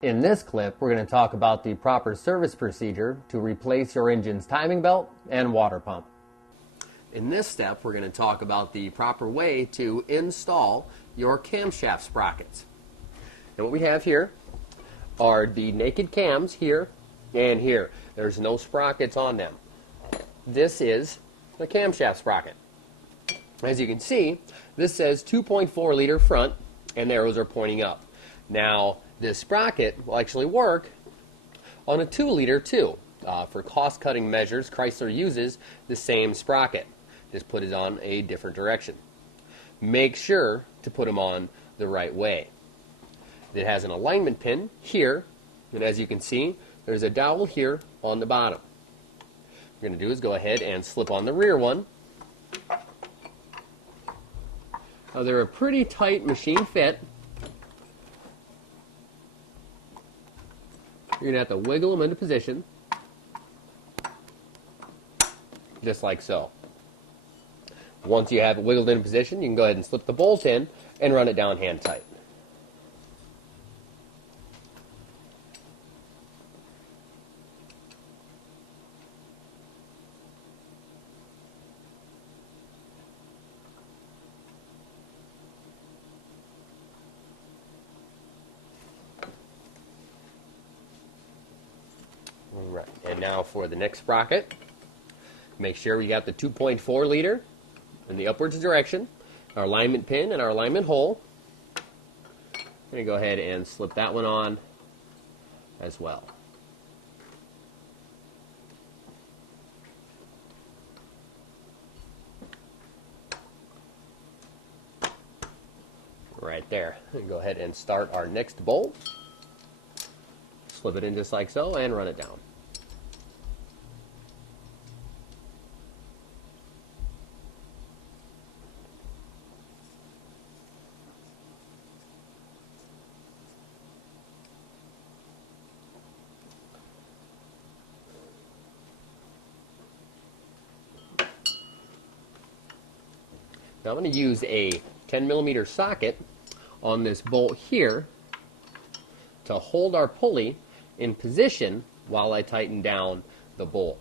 In this clip, we're going to talk about the proper service procedure to replace your engine's timing belt and water pump. In this step, we're going to talk about the proper way to install your camshaft sprockets. And what we have here are the naked cams here and here. There's no sprockets on them. This is the camshaft sprocket. As you can see, this says 2.4 liter front and the arrows are pointing up. Now, this sprocket will actually work on a 2 liter too. For cost-cutting measures, Chrysler uses the same sprocket. Just put it on a different direction. Make sure to put them on the right way. It has an alignment pin here, and as you can see, there's a dowel here on the bottom. What we're going to do is go ahead and slip on the rear one. Now, they're a pretty tight machine fit. You're going to have to wiggle them into position, just like so. Once you have it wiggled into position, you can go ahead and slip the bolt in and run it down hand tight. Right. And now for the next sprocket, make sure we got the 2.4 liter in the upwards direction, our alignment pin and our alignment hole. I'm going to go ahead and slip that one on as well. Right there. Go ahead and start our next bolt. Slip it in just like so and run it down. Now I'm going to use a 10mm socket on this bolt here to hold our pulley in position while I tighten down the bolt.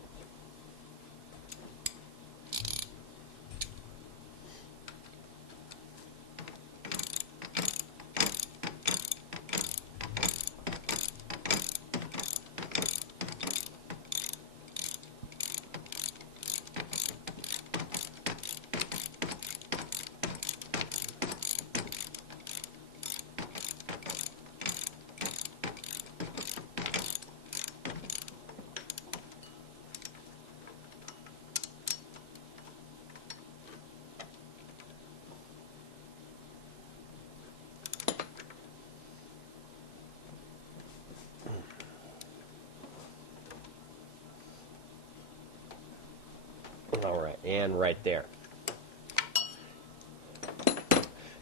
All right, and right there.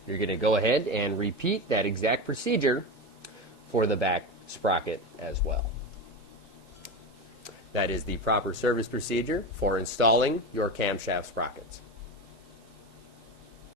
You're going to go ahead and repeat that exact procedure for the back sprocket as well. That is the proper service procedure for installing your camshaft sprockets.